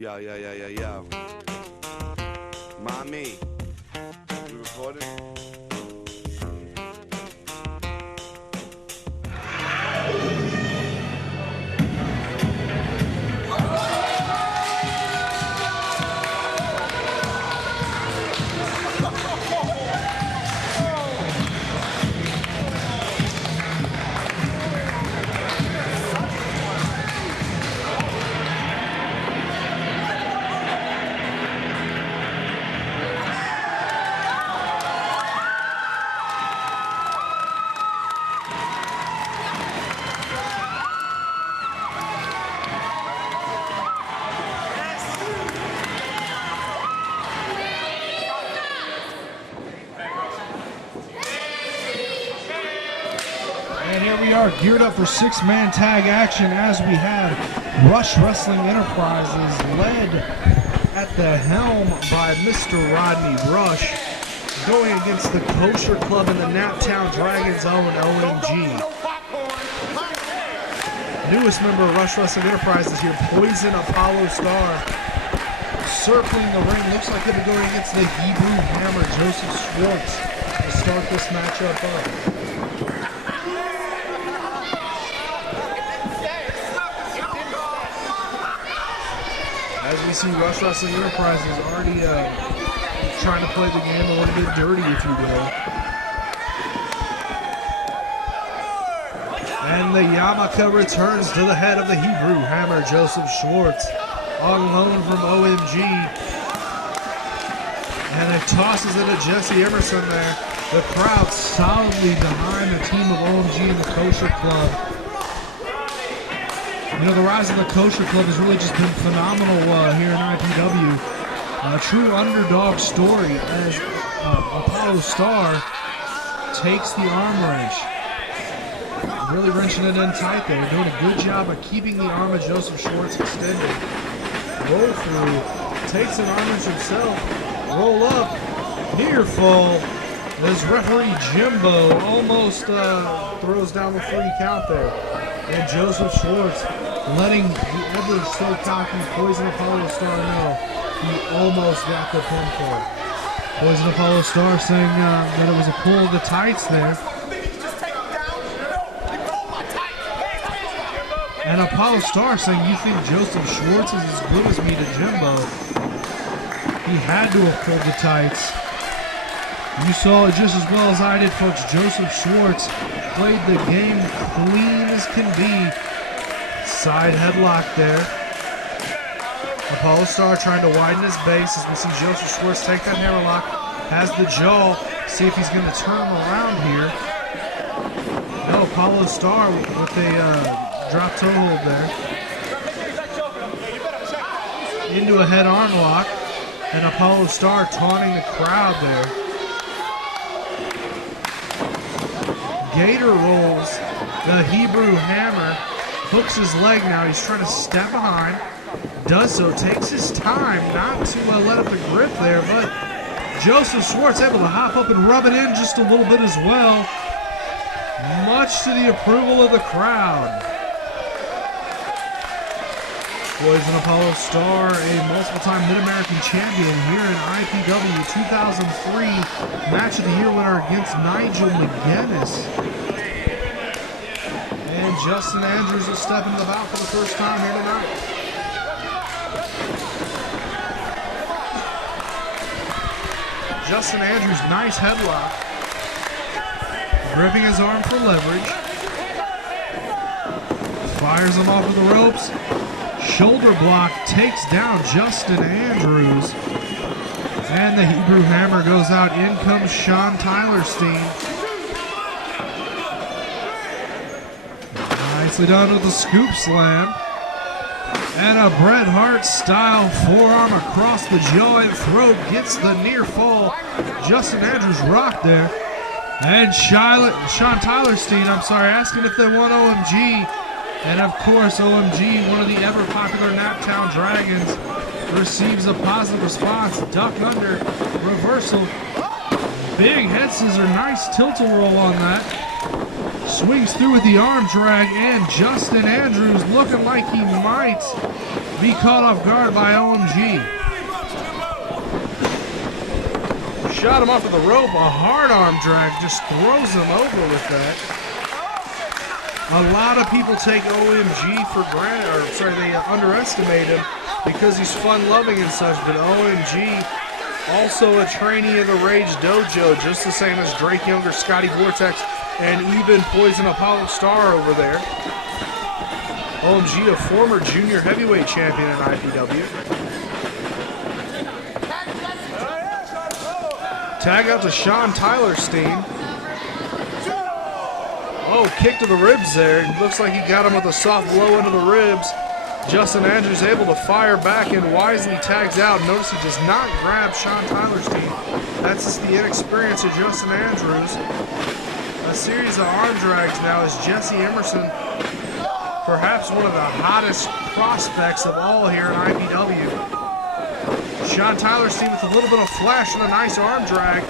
Yo. Mommy, you recording? And here we are, geared up for six-man tag action as we have Rush Wrestling Enterprises, led at the helm by Mr. Rodney Rush, going against the Kosher Club and the Naptown Dragons own OMG. Newest member of Rush Wrestling Enterprises here, Poison Apollo Star, circling the ring. Looks like he'll be going against the Hebrew Hammer, Joseph Schwartz, to start this matchup up. As we see, Rush Wrestling Enterprises already trying to play the game a little bit dirty, if you will. And the yarmulke returns to the head of the Hebrew Hammer, Joseph Schwartz, on loan from OMG. And it tosses it to Jesse Emerson there. The crowd solidly behind the team of OMG and the Kosher Club. You know, the rise of the Kosher Club has really just been phenomenal here in IPW. A true underdog story as Apollo Star takes the arm wrench. Really wrenching it in tight there. Doing a good job of keeping the arm of Joseph Schwartz extended. Roll through. Takes an arm wrench himself. Roll up. Near fall. As referee Jimbo almost throws down the 3 count there. And Joseph Schwartz letting the ever so cocky Poison Apollo Star know he almost got the pinfall. Poison Apollo Star saying that it was a pull of the tights there. And Apollo Star saying, you think Joseph Schwartz is as good as me to Jimbo? He had to have pulled the tights. You saw it just as well as I did, folks. Joseph Schwartz played the game clean as can be. Side headlock there. Apollo Star trying to widen his base as we see Joseph Schwartz take that hammerlock. Has the jaw. See if he's going to turn him around here. No, Apollo Star with a drop toe hold there. Into a head arm lock. And Apollo Star taunting the crowd there. Gator rolls the Hebrew Hammer, hooks his leg now. He's trying to step behind, does so, takes his time not to let up the grip there, but Joseph Schwartz able to hop up and rub it in just a little bit as well, much to the approval of the crowd. Poison Apollo Star, a multiple-time Mid-American champion here in IPW 2003 Match of the Year winner against Nigel McGuinness. And Justin Andrews will step into the bout for the first time here tonight. Justin Andrews, nice headlock. Gripping his arm for leverage. Fires him off of the ropes. Shoulder block takes down Justin Andrews. And the Hebrew Hammer goes out. In comes Sean Tylerstein. Nicely done with the scoop slam. And a Bret Hart style forearm across the jaw and throat gets the near fall. Justin Andrews rocked there. And Sean Tylerstein, asking if they want OMG. And of course, OMG, one of the ever popular Naptown Dragons, receives a positive response. Duck under, reversal. Big head scissor, nice tilt-a-roll on that. Swings through with the arm drag, and Justin Andrews looking like he might be caught off guard by OMG. Shot him off of the rope, a hard arm drag, just throws him over with that. A lot of people take OMG for granted, or sorry, they underestimate him because he's fun-loving and such, but OMG, also a trainee of the Rage Dojo, just the same as Drake Younger, Scotty Vortex, and even Poison Apollo Star over there. OMG, a former junior heavyweight champion in IPW. Tag out to Sean Tyler Steen. Oh, kick to the ribs there. It looks like he got him with a soft blow into the ribs. Justin Andrews able to fire back and wisely tags out. Notice he does not grab Sean Tyler Steen. That's just the inexperience of Justin Andrews. A series of arm drags now as Jesse Emerson, perhaps one of the hottest prospects of all here in IPW. Sean Tyler Steen with a little bit of flash and a nice arm drag.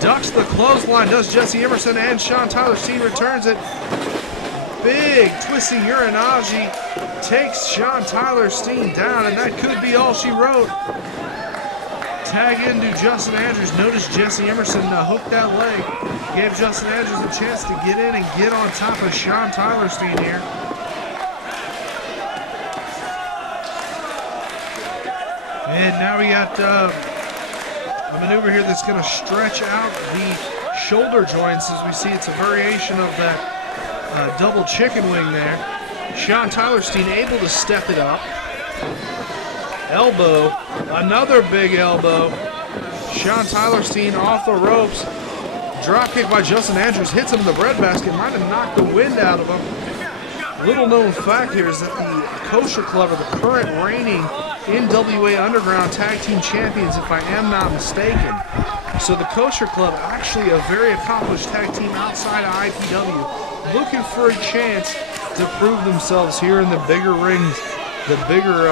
Ducks the clothesline, does Jesse Emerson, and Sean Tyler Steen returns it. Big twisting Uranagi takes Sean Tyler Steen down, and that could be all she wrote. Tag into Justin Andrews. Notice Jesse Emerson hooked that leg. Gave Justin Andrews a chance to get in and get on top of Sean Tyler Steen here. And now we got a maneuver here that's going to stretch out the shoulder joints. As we see, it's a variation of that double chicken wing there. Sean Tyler Steen able to step it up. Elbow, another big elbow. Sean Tyler Steen off the ropes. Drop kick by Justin Andrews, hits him in the breadbasket, might have knocked the wind out of him. Little known fact here is that the Kosher Club are the current reigning NWA Underground Tag Team Champions, if I am not mistaken. So the Kosher Club, actually a very accomplished tag team outside of IPW, looking for a chance to prove themselves here in the bigger rings, the bigger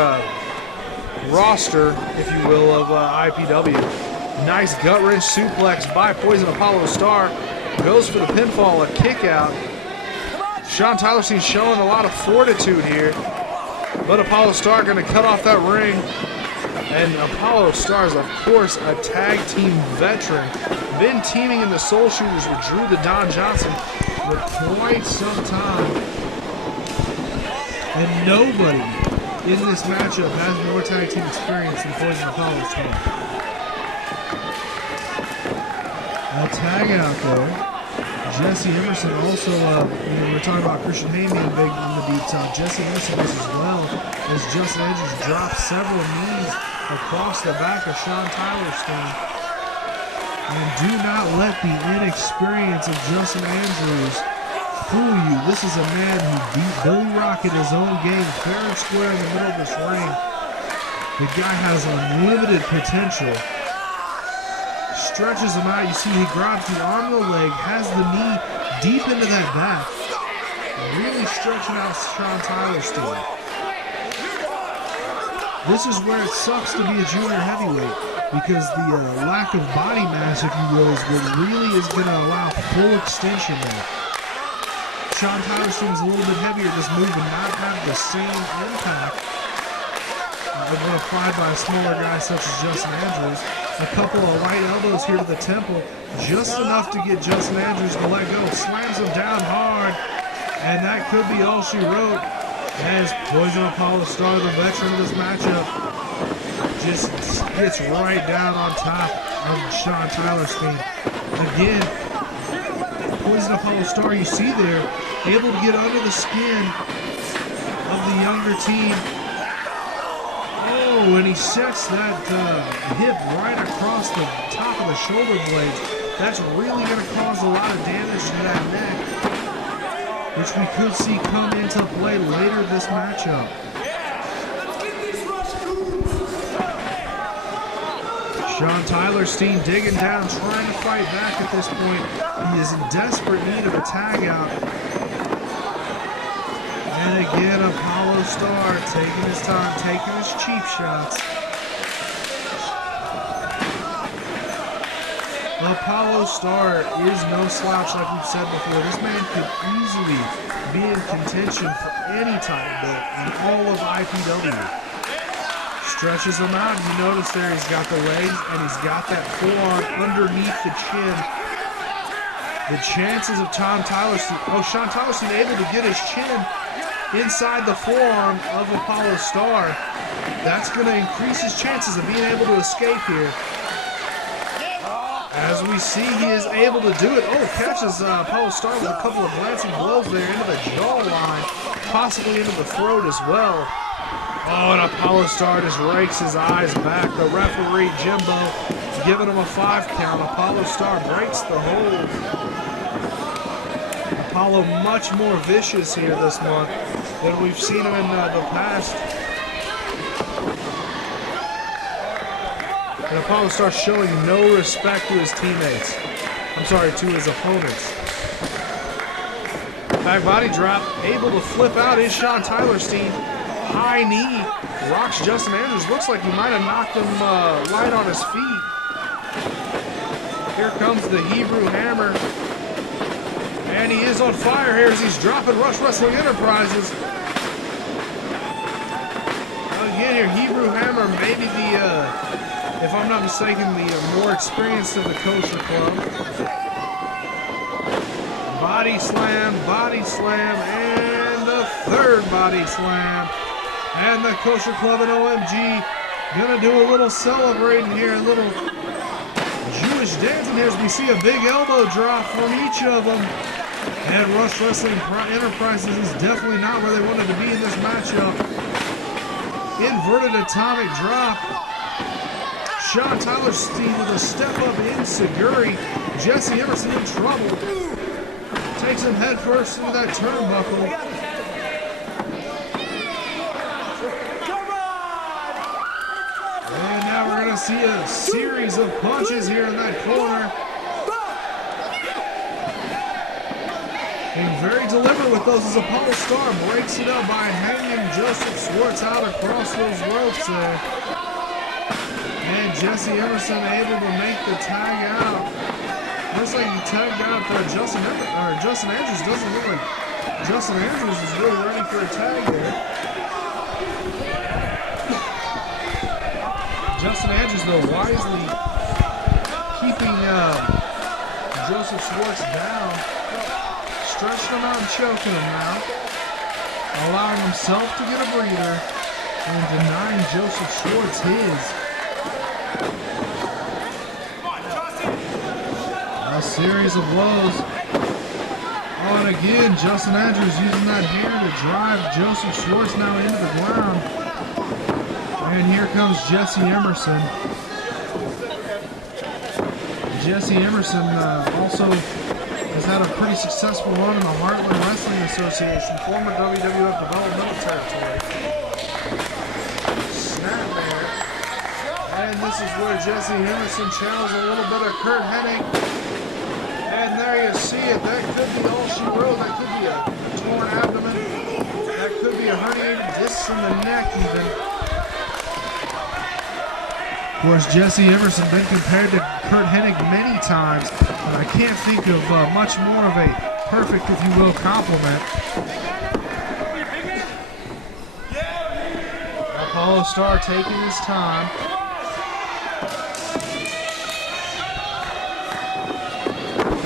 roster, if you will, of IPW. Nice gut wrench suplex by Poison Apollo Star. Goes for the pinfall, a kick out. Sean Tyler Steen showing a lot of fortitude here. But Apollo Star going to cut off that ring. And Apollo Star is, of course, a tag team veteran. Been teaming in the Soul Shooters with Drew the Don Johnson for quite some time. And nobody in this matchup has more tag team experience than Poison Apollo Star. A tag out there. Jesse Emerson also, we're talking about Christian Hayne being big on the deep top. Jesse Emerson is as well, as Justin Andrews drops several knees across the back of Sean Tyler Steen. And do not let the inexperience of Justin Andrews fool you. This is a man who beat Billy Rock at his own game, fair and square in the middle of this ring. The guy has unlimited potential. Stretches him out. You see he grabs the arm of the leg, has the knee deep into that back. Really stretching out Sean Tyler Steen. This is where it sucks to be a junior heavyweight, because the lack of body mass, if you will, is what really is going to allow full extension there. Sean Tyler Steen is a little bit heavier. This move would not have the same impact when applied by a smaller guy such as Justin Andrews. A couple of right elbows here to the temple, just enough to get Justin Andrews to let go. Slams him down hard, and that could be all she wrote, as Poison Apollo Star, the veteran of this matchup, just gets right down on top of Sean Tyler Steen. Again, Poison Apollo Star, you see there, able to get under the skin of the younger team. Oh, and he sets that hip right across the top of the shoulder blades. That's really going to cause a lot of damage to that neck, which we could see come into play later this matchup. Sean Tyler Steen digging down, trying to fight back at this point. He is in desperate need of a tag out. And again, Apollo Star taking his time, taking his cheap shots. Apollo Star is no slouch, like we've said before. This man could easily be in contention for any title belt in all of IPW. Stretches him out. You notice there he's got the legs and he's got that forearm underneath the chin. The chances of Sean Tylerson able to get his chin inside the forearm of Apollo Star. That's going to increase his chances of being able to escape here. As we see, he is able to do it. Oh, catches Apollo Star with a couple of glancing blows there into the jawline, possibly into the throat as well. Oh, and Apollo Star just rakes his eyes back. The referee, Jimbo, giving him a 5 count. Apollo Star breaks the hold. Apollo much more vicious here this month than we've seen him in the past. And Apollo Star showing no respect to his teammates. I'm sorry, to his opponents. Back body drop, able to flip out is Sean Tylerstein. High knee, rocks Justin Andrews. Looks like he might have knocked him light on his feet. Here comes the Hebrew Hammer. And he is on fire here as he's dropping Rush Wrestling Enterprises. Again here, Hebrew Hammer, maybe the, if I'm not mistaken, the more experienced of the Kosher Club. Body slam, and the third body slam. And the Kosher Club and OMG gonna do a little celebrating here, a little Jewish dancing here as we see a big elbow drop from each of them. And Rush Wrestling Enterprises is definitely not where they wanted to be in this matchup. Inverted atomic drop. Sean Tylerstein with a step up enziguri. Jesse Emerson in trouble. Takes him head first into that turnbuckle. And now we're going to see a series of punches here in that corner. Being very deliberate with those as Apollo Star breaks it up by hanging Joseph Schwartz out across those ropes there. And Jesse Emerson able to make the tag out. Looks like he tagged out for Justin Andrews. Doesn't look like Justin Andrews is really ready for a tag there. Justin Andrews, though, wisely keeping Joseph Schwartz down. Stretching him out and choking him now. Allowing himself to get a breather and denying Joseph Schwartz his. A series of blows. Oh, and again, Justin Andrews using that hammer to drive Joseph Schwartz now into the ground. And here comes Jesse Emerson. Jesse Emerson also has had a pretty successful run in the Heartland Wrestling Association, former WWF developmental territory. Snap there. And this is where Jesse Emerson channels a little bit of Kurt Hennig. And there you see it. That could be all she wrote. That could be a torn abdomen. That could be a herniated disc in the neck even. Of course, Jesse Emerson been compared to Kurt Hennig many times, but I can't think of much more of a perfect, if you will, compliment. Apollo Star taking his time.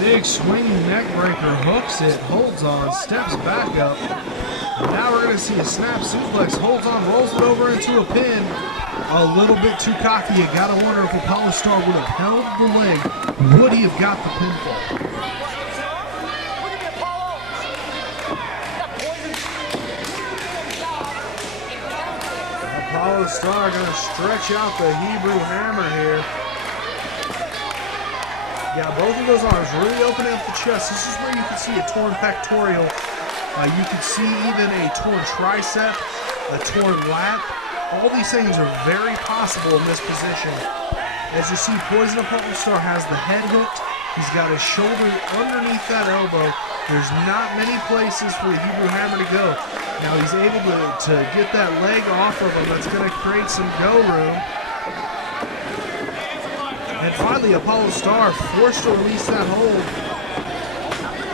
Big swinging neck breaker, hooks it, holds on, steps back up. Now we're going to see a snap suplex, holds on, rolls it over into a pin. A little bit too cocky. You got to wonder if Apollo Star would have held the leg. Would he have got the pinfall? Apollo Star going to stretch out the Hebrew Hammer here. Yeah, both of those arms really opening up the chest. This is where you can see a torn pectoral. You can see even a torn tricep, a torn lat. All these things are very possible in this position. As you see, Poison Apollo Star has the head hooked. He's got his shoulder underneath that elbow. There's not many places for the Hebrew Hammer to go. Now he's able to get that leg off of him. That's going to create some go room. And finally, Apollo Star forced to release that hold.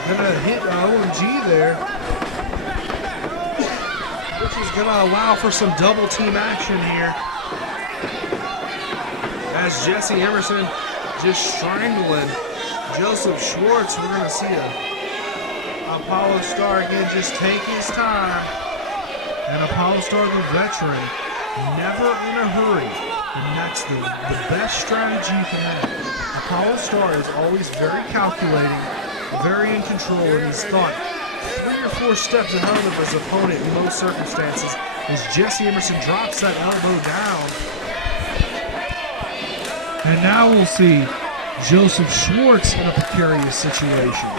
Gonna hit OMG there, which is gonna allow for some double team action here. as Jesse Emerson just strangling Joseph Schwartz. We're going to see a Apollo Star again just take his time. And Apollo Star, the veteran, never in a hurry. And that's the best strategy you can have. Apollo Star is always very calculating, very in control, and he's thought 3 or 4 steps ahead of his opponent in most circumstances as Jesse Emerson drops that elbow down. And now we'll see Joseph Schwartz in a precarious situation.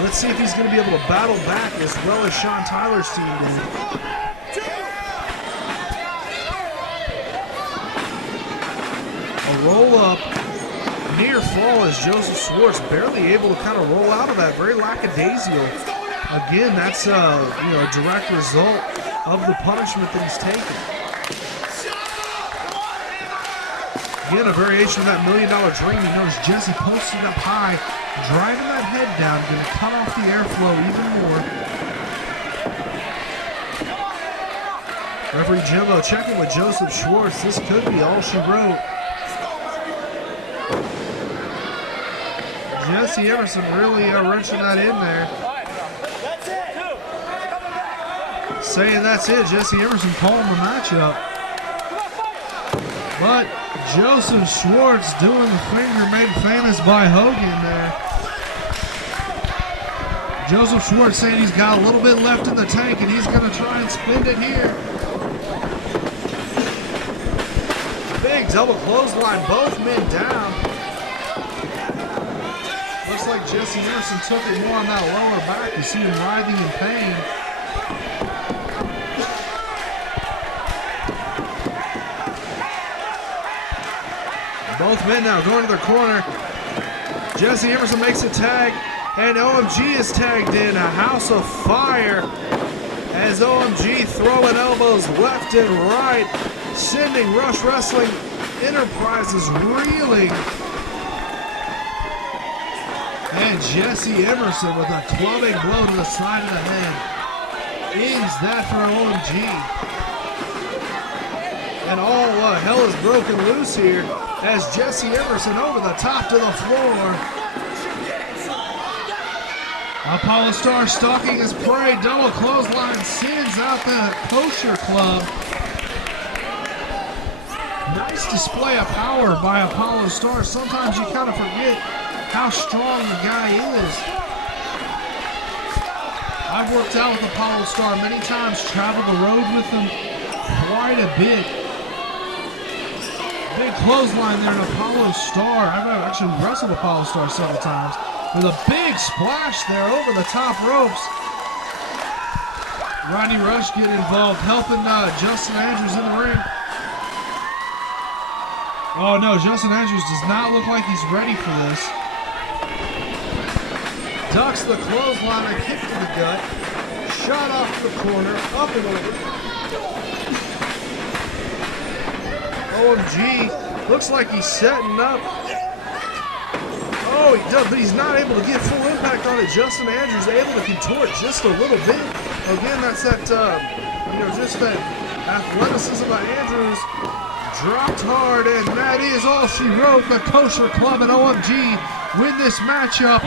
Let's see if he's going to be able to battle back as well as Sean Tyler's team did. A roll-up, near fall as Joseph Schwartz barely able to kind of roll out of that, very lackadaisical. Again, that's a direct result of the punishment that he's taken. Again, a variation of that $1 Million Dream. You notice Jesse posting up high, driving that head down, going to cut off the airflow even more. Referee Jimbo checking with Joseph Schwartz. This could be all she wrote. Jesse Emerson really wrenching that in there. Saying that's it. Jesse Emerson calling the matchup. But Joseph Schwartz doing the finger made famous by Hogan there. Joseph Schwartz saying he's got a little bit left in the tank and he's going to try and spend it here. Big double clothesline, both men down. Looks like Jesse Emerson took it more on that lower back. You see him writhing in pain. Both men now going to their corner. Jesse Emerson makes a tag, and OMG is tagged in. A house of fire as OMG throwing elbows left and right, sending Rush Wrestling Enterprises reeling. And Jesse Emerson with a clubbing blow to the side of the head ends that for OMG. And all hell is broken loose here as Jesse Emerson over the top to the floor. Apollo Star stalking his prey. Double clothesline sends out the Kosher Club. Nice display of power by Apollo Star. Sometimes you kind of forget how strong the guy is. I've worked out with Apollo Star many times, traveled the road with him quite a bit. Big clothesline there in Apollo Star. I've actually wrestled Apollo Star several times with a big splash there over the top ropes. Rodney Rush getting involved, helping Justin Andrews in the ring. Oh no, Justin Andrews does not look like he's ready for this. Ducks the clothesline, a kick to the gut. Shot off the corner, up and over. OMG, looks like he's setting up. Oh, he does, but he's not able to get full impact on it. Justin Andrews able to contort just a little bit. Again, that's that, just that athleticism by Andrews. Dropped hard, and that is all she wrote. The Kosher Club and OMG win this matchup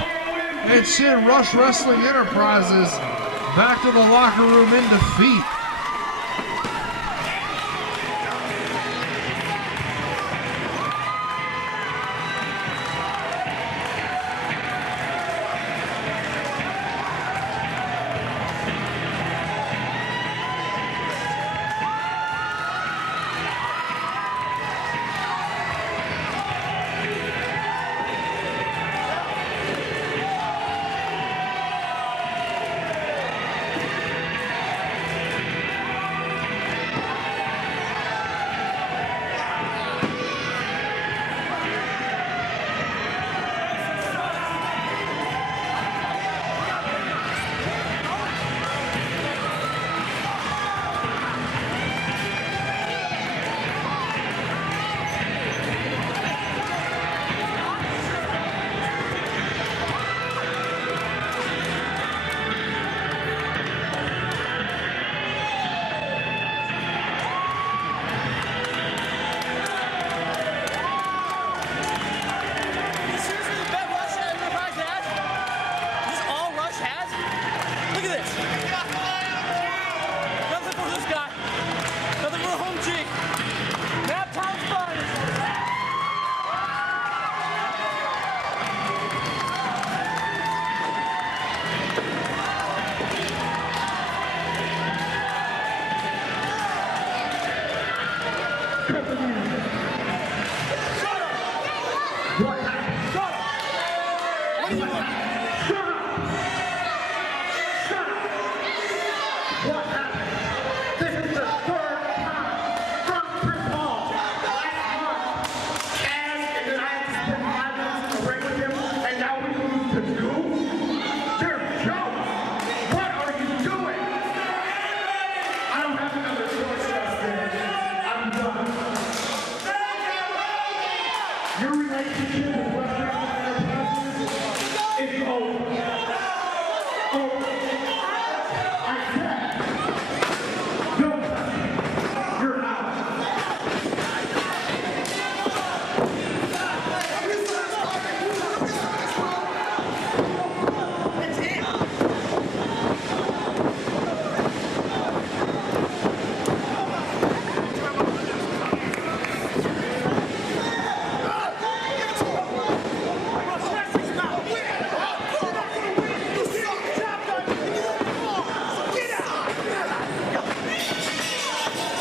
and send Rush Wrestling Enterprises back to the locker room in defeat. Your relationship with Rush Wrestling Enterprises is over. Over. I said, don't touch me. You're out.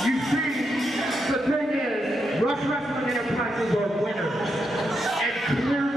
You see, the thing is, Rush Wrestling Enterprises are winners, and clearly